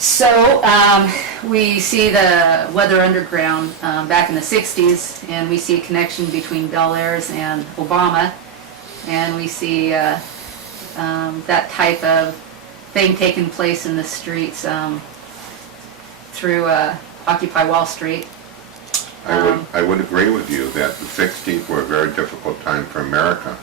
So we see the Weather Underground back in the 60s, and we see a connection between Bel Airs and Obama, and we see that type of thing taking place in the streets through Occupy Wall Street. I would agree with you that the 60s were a very difficult time for America.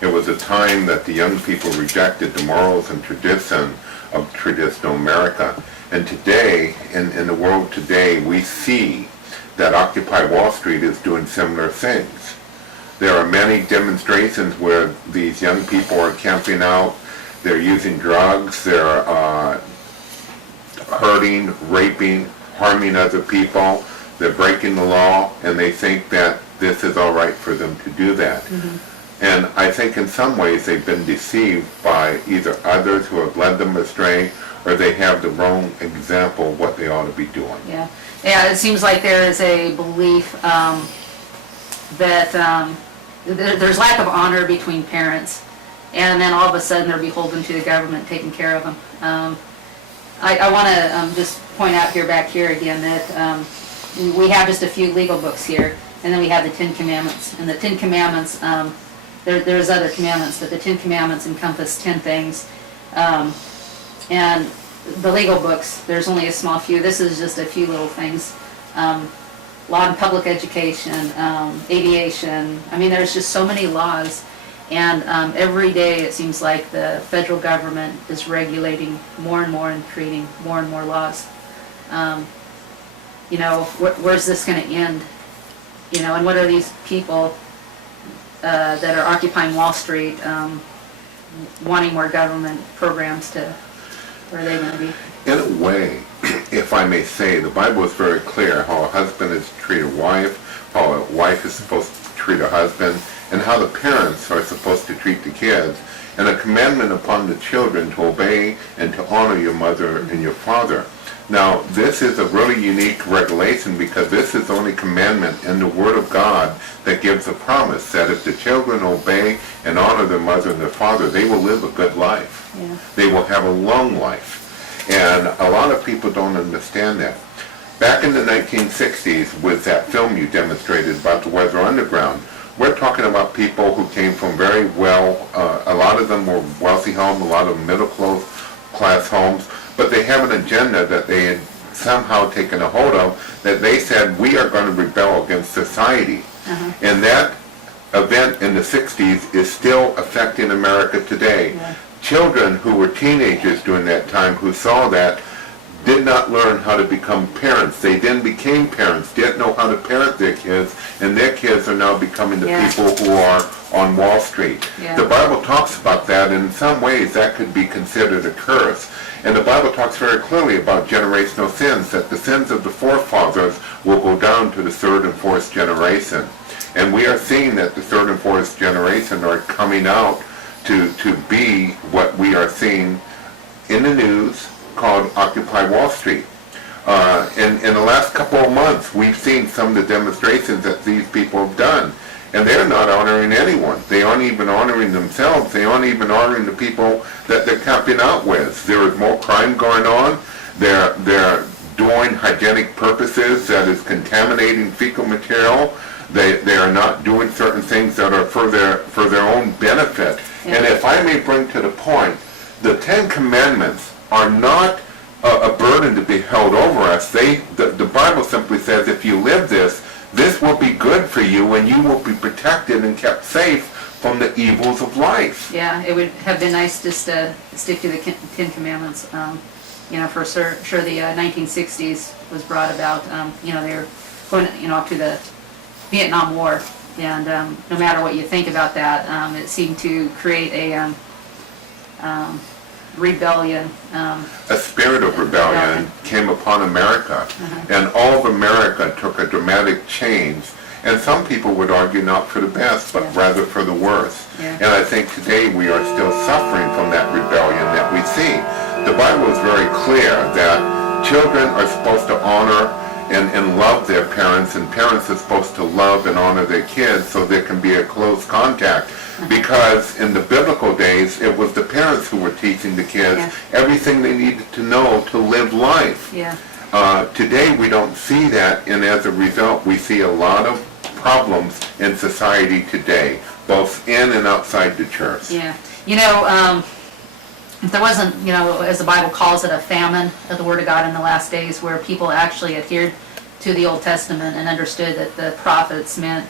It was a time that the young people rejected the morals and tradition of traditional America. And today, in the world today, we see that Occupy Wall Street is doing similar things. There are many demonstrations where these young people are camping out, they're using drugs, they're hurting, raping, harming other people, they're breaking the law, and they think that this is all right for them to do that. Mm-hmm. And I think in some ways they've been deceived by either others who have led them astray, or they have the wrong example of what they ought to be doing. Yeah, it seems like there is a belief that there's lack of honor between parents, and then all of a sudden they're beholden to the government taking care of them. I want to just point out back here again that we have just a few legal books here, and then we have the Ten Commandments. And the Ten Commandments, there's other commandments, but the Ten Commandments encompass 10 things. And the legal books, there's only a small few. This is just a few little things. Law and public education, aviation. I mean, there's just so many laws. And every day it seems like the federal government is regulating more and more and creating more and more laws. Where's this going to end? And what are these people that are occupying Wall Street wanting more government programs to, where are they going to be? In a way, if I may say, the Bible is very clear how a husband is to treat a wife, how a wife is supposed to treat a husband, and how the parents are supposed to treat the kids, and a commandment upon the children to obey and to honor your mother and your father. Now, this is a really unique regulation because this is the only commandment in the Word of God that gives a promise that if the children obey and honor their mother and their father, they will live a good life. Yeah. They will have a long life. And a lot of people don't understand that. Back in the 1960s, with that film you demonstrated about the Weather Underground, we're talking about people who came from very well, a lot of them were wealthy homes, a lot of them middle class homes, but they have an agenda that they had somehow taken a hold of, that they said, we are going to rebel against society. Uh-huh. And that event in the 60s is still affecting America today. Yeah. Children who were teenagers during that time who saw that did not learn how to become parents. They then became parents, didn't know how to parent their kids, and their kids are now becoming the people who are on Wall Street. Yeah. The Bible talks about that, and in some ways that could be considered a curse. And the Bible talks very clearly about generational sins, that the sins of the forefathers will go down to the third and fourth generation. And we are seeing that the third and fourth generation are coming out to be what we are seeing in the news called Occupy Wall Street. In the last couple of months, we've seen some of the demonstrations that these people have done. And they're not honoring anyone. They aren't even honoring themselves. They aren't even honoring the people that they're camping out with. There is more crime going on. They're doing hygienic purposes that is contaminating fecal material. They are not doing certain things that are for their own benefit. Yeah. And if I may bring to the point, the Ten Commandments are not a burden to be held over us. The Bible simply says if you live this will be good for you, and you will be protected and kept safe from the evils of life. Yeah, it would have been nice just to stick to the Ten Commandments. For sure the 1960s was brought about. They were going, to the Vietnam War, and no matter what you think about that, it seemed to create a rebellion. A spirit of rebellion came upon America, and all of America took a dramatic change. And some people would argue not for the best, but rather for the worst. Yeah. And I think today we are still suffering from that rebellion that we see. The Bible is very clear that children are supposed to honor and love their parents, and parents are supposed to love and honor their kids so there can be a close contact. Because in the biblical days, it was the parents who were teaching the kids Yeah. everything they needed to know to live life. Yeah. Today we don't see that, and as a result we see a lot of problems in society today, both in and outside the church. Yeah. You know, if there wasn't, you know, as the Bible calls it, a famine of the Word of God in the last days, where people actually adhered to the Old Testament and understood that the prophets meant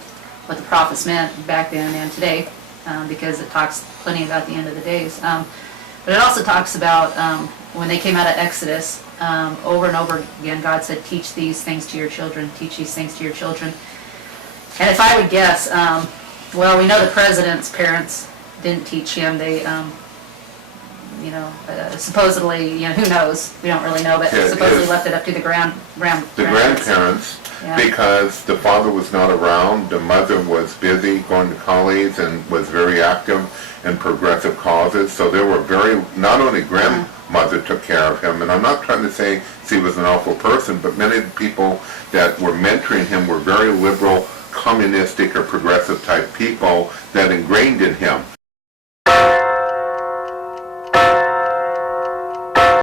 what the prophets meant back then and today, because it talks plenty about the end of the days. But it also talks about when they came out of Exodus, over and over again, God said, teach these things to your children, teach these things to your children. And if I would guess, well, we know the president's parents didn't teach him. They, you know, supposedly, you know, who knows? We don't really know, but Yeah, supposedly his- left it up to the The grandparents, Yeah. because the father was not around, the mother was busy going to college and was very active in progressive causes, so they were very, not only grandmother took care of him, and I'm not trying to say she was an awful person, but many of the people that were mentoring him were very liberal, communistic or progressive type people that ingrained in him